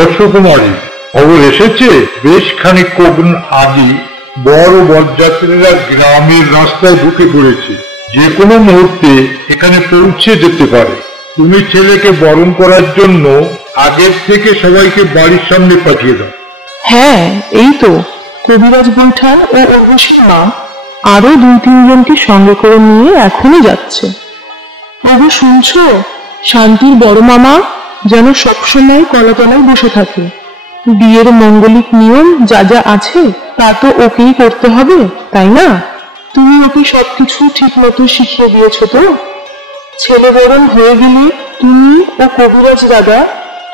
অশ্বকুমারী, খবর এসেছে বেশ খানিকক্ষণ আগে বড় বরযাত্রীরা গ্রামের রাস্তায় ঢুকে পড়েছে। যে কোনো মুহূর্তে এখানে পৌঁছে যেতে পারে। তুমি ছেলেকে বরণ করার জন্য আগের থেকে সবাইকে বাড়ির সামনে পাঠিয়ে দাও। হ্যাঁ, এই তো কবিরাজ বৈঠা ও অবশ্যই মা আরো 2-3 জনকে সঙ্গে করে নিয়ে এখনই যাচ্ছে। ওগো শুনছো, শান্তির বড় মামা যেন সবসময় কলাতলায় বসে থাকে। বিয়ের মঙ্গলিক নিয়ম যা যা আছে তা তো ওকেই করতে হবে, তাই না? তুমি ওকে সবকিছু ঠিক মতো শিখিয়ে দিয়েছ তো? ছেলে বরণ হয়ে গেলে তুমি ও কবিরাজ দাদা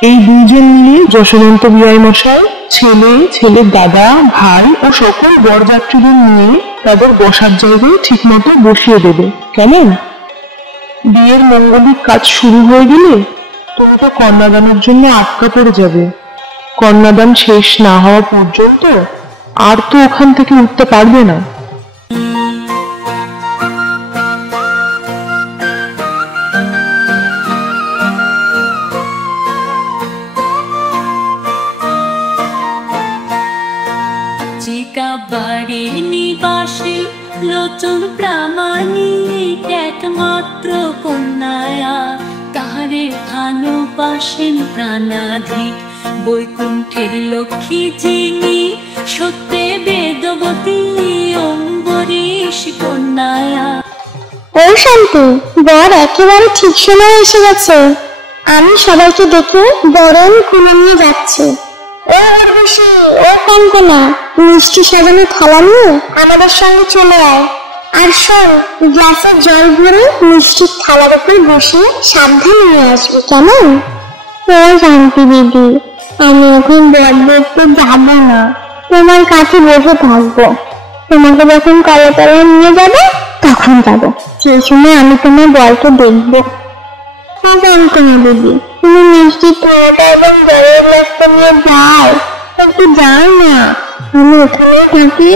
এই 2 জন মিলে যশবন্ত বিআই মশাই, ছেলে, ছেলের দাদা, ভাই ও সকল বরযাত্রীদের নিয়ে তাদের বসার জায়গায় ঠিক মতো বসিয়ে দেবে, কেমন? বিয়ের মঙ্গলিক কাজ শুরু হয়ে গেলে তুমি তো কন্যাদানের জন্য আটকা পড়ে যাবে। কন্যাদান শেষ না হওয়া পর্যন্ত আর তো ওখান থেকে উঠতে পারবে না। বাড়ির নিবাসী লোচন প্রামাণিক একমাত্র কন্যায়া তাহারে ভালোবাসেন প্রাণাধিক বৈকুণ্ঠের লক্ষ্মী যিনি সত্যে বেদবতী অম্বরীশ কন্যায়া। ও শান্তি, বর একেবারে ঠিক সময় এসে গেছে। আমি সবাইকে ডেকে বরণ কুলে নিয়ে যাচ্ছি। ও উর্বশী, ও কঙ্কনা, মিষ্টি সাজানো থালা নিয়ে আমাদের সঙ্গে চলে আয়। আর শোন, গ্লাসে জল ভরে মিষ্টির থালার উপর বসে সাবধানে নিয়ে আসবি, কেমন? ও শান্তি দিদি, আমি এখন বর দেখতে যাবো না, তোমার কাছে বসে থাকবো। তোমাকে যখন কলাতলায় নিয়ে যাবে তখন যাবো, সেই সময় আমি তোমার বরকে দেখবো। কঙ্কনা দিদি, তুমি মিষ্টির থালাটা এবং জলের গ্লাসটা নিয়ে যাও, একটু যাও না, আমি ওখানেই থাকি।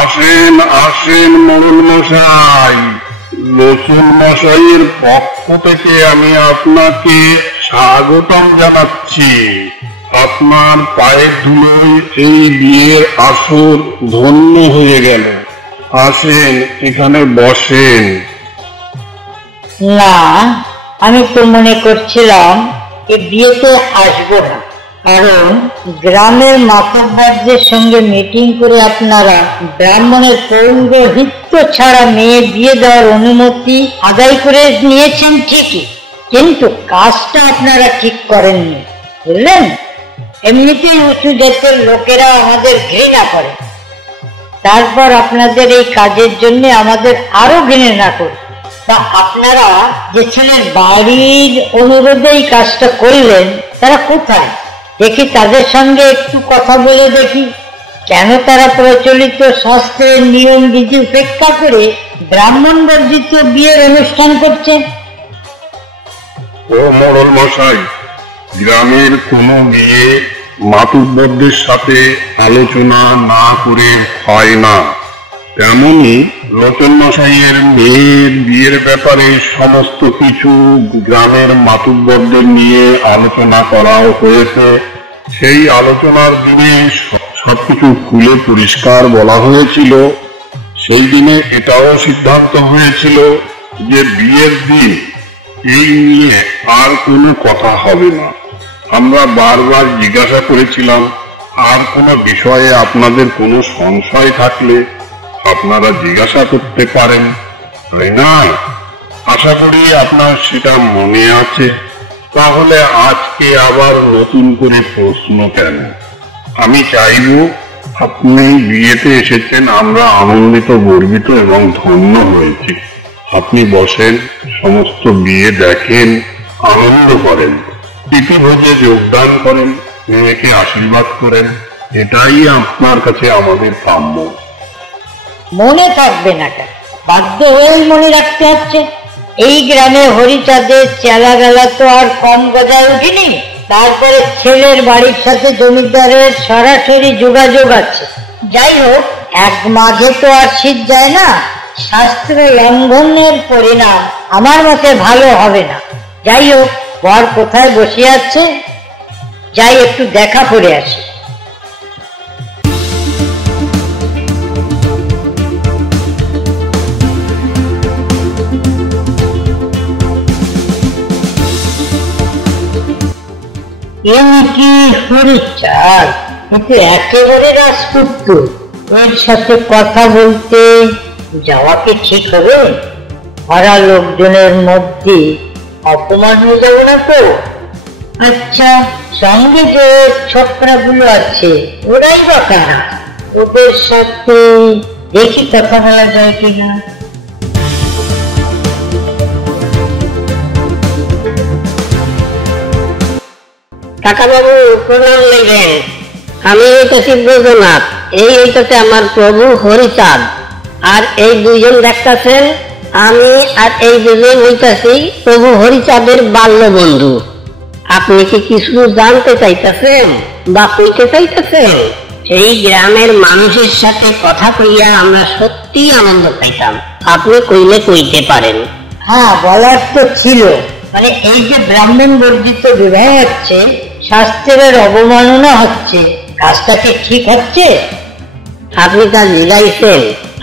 আসেন আসেন মোড়ল মশাই, লোচন মশাইয়ের পক্ষ থেকে আমি আপনাকে স্বাগতম জানাচ্ছি। আপনার পায়ের ধুলোয় এই বিয়ের আসর ধন্য হয়ে গেল। আসেন, এখানে বসেন। না, আমি তো মনে করছিলাম এ বিয়েতে আসবো না, কারণ গ্রামের মাতব্বরদের সঙ্গে মিটিং করে আপনারা ব্রাহ্মণের পৌরোহিত্য ছাড়া মেয়ে বিয়ে দেওয়ার অনুমতি আদায় করে নিয়েছেন ঠিকই, কিন্তু কাজটা আপনারা ঠিক করেননি, বুঝলেন? এমনিতেই উঁচু জাতের লোকেরা আমাদের ঘৃণা করে, তারপর আপনাদের এই কাজের জন্য আমাদের আরো ঘৃণা করে। তা আপনারা যে ছেলের বাড়ির অনুরোধে এই কাজটা করলেন তারা কোথায়? দেখি তাদের সঙ্গে একটু কথা বলে দেখি, কেন তারা প্রচলিত শাস্ত্রের নিয়ম বিধি উপেক্ষা করে ব্রাহ্মণ বর্জিত বিয়ের অনুষ্ঠান করছেন। ও মোড়ল মশাই, গ্রামের কোনো বিয়ে মাতুব্বরদের সাথে আলোচনা না করে হয় না। তেমনি লোচন মশাইয়ের মেয়ের বিয়ের ব্যাপারে সমস্ত কিছু গ্রামের মাতুব্বরদের নিয়ে আলোচনা করাও হয়েছে। সেই আলোচনার দিনে সবকিছু খুলে পরিষ্কার বলা হয়েছিল। সেই দিনে এটাও সিদ্ধান্ত হয়েছিল যে বিয়ের দিন এই নিয়ে আর কোনো কথা হবে না। আমরা বারবার জিজ্ঞাসা করেছিলাম, আর কোনো বিষয়ে আপনাদের কোনো সংশয় থাকলে আপনারা জিজ্ঞাসা করতে পারেন। রেনাই, আশা করি আপনার সেটা মনে আছে। তাহলে আজকে আবার নতুন করে প্রশ্ন কেন? আমি চাইব আপনি বিয়েতে এসেছেন, আমরা আনন্দিত, গর্বিত এবং ধন্য হয়েছি। আপনি বসেন, সমস্ত বিয়ে দেখেন, আনন্দ করেন, প্রীতিভোজে যোগদান করেন, মেয়েকে আশীর্বাদ করেন। এটাই আপনার কাছে আমাদের কাম্য। মনে থাকবে না কেন? বাধ্য হয়েই মনে রাখতে হচ্ছে। এই গ্রামে হরিচাঁদের চেলা গেলা তো আর কম গজায় উঠিনি। তারপরে ছেলের বাড়ির সাথে জমিদারের সরাসরি যোগাযোগ আছে। যাই হোক, এক মাঝে তো আর শীত যায় না। শাস্ত্র লঙ্ঘনের পরিণাম আমার মতে ভালো হবে না। যাই হোক, বর কোথায় বসে আছে, যাই একটু দেখা করে আসি। কি হরিচাঁদ, কিন্তু একেবারে রাজপুত্র, এর সাথে কথা বলতে যাওয়া কি ঠিক হবে? ভরা লোকজনের মধ্যে অপমান হয়ে যাবে না তো? আচ্ছা, সঙ্গে যে ছোকরাগুলো আছে ওরাই বা কারা? ওদের সাথে দেখি কথা বলা যায় কিনা। কাকা বাবু, প্রণাম নেবেন। আমি হইতেছি ব্রজনাথ, এই হইতেছে আমার প্রভু হরিচাঁদ। আর এই দুইজন দেখতেছেন, আমি আর এই দুজন হইতেছি প্রভু হরিচাঁদের বাল্য বন্ধু। আপনি কি কিছু জানতে চাইতেছেন বা কইতে চাইতেছেন? এই গ্রামের মানুষের সাথে কথা কইয়া আমরা সত্যি আনন্দ পাইতাম। আপনি কইলে কইতে পারেন। হ্যাঁ, বলার তো ছিল। মানে এই যে ব্রাহ্মণ বর্জিত বিবাহ হচ্ছে, শাস্ত্রের অবমাননা হচ্ছে, কাজটা কি ঠিক হচ্ছে? আপনি তা জিগাইছেন,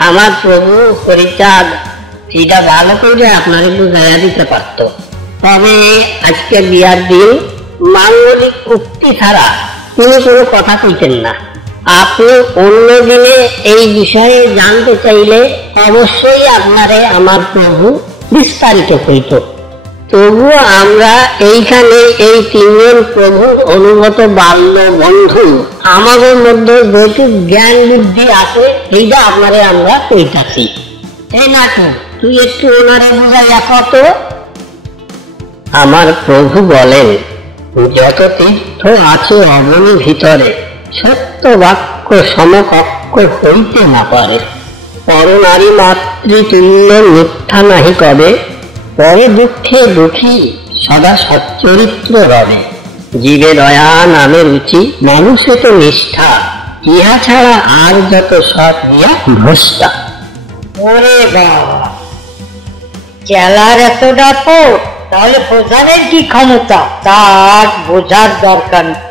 আমার প্রভু হরিচাঁদ এটা ভালো করে আপনারে বুঝাইয়া দিতে পারত। তবে আজকে বিয়ার দিন মাঙ্গলিক উক্তি ছাড়া তিনি কোনো কথা কইতেন না। আপনি অন্য দিনে এই বিষয়ে জানতে চাইলে অবশ্যই আপনারে আমার প্রভু বিস্তারিত কইত। তবুও আমরা এইখানে এই তিনজন প্রভুর অনুগত বাল্য বন্ধু, আমাদের মধ্যে যেটুকু জ্ঞান বুদ্ধি আছে এইটা আপনারে আমরা কইতাছি। এই নাটু, তুই একটু ওনারে বুঝাইয়া কত। আমার প্রভু বলেন, যত তীর্থ আছে অবনী ভিতরে, সত্য বাক্য সমকক্ষ হইতে না পারে। পরনারী মাতৃতুল্য মিথ্যা নাহি কবে, পরে দুঃখে দুঃখী সদা সচ্চরিত্র রবে। জীবে দয়া নামে রুচি, মানুষে তো নিষ্ঠা, ইহা ছাড়া আর যত সৎ ইয়া ভ্রষ্টা। ওরে বাবা, চেলার এত ডাকো, তাহলে বোঝানোর কি ক্ষমতা? তার বোঝার দরকার নেই।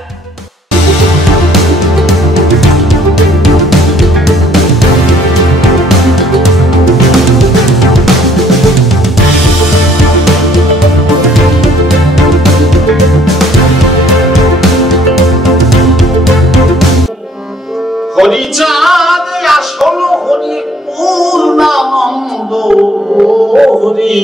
হরিচাঁদ আসল হরি পূর্ণানন্দ হরি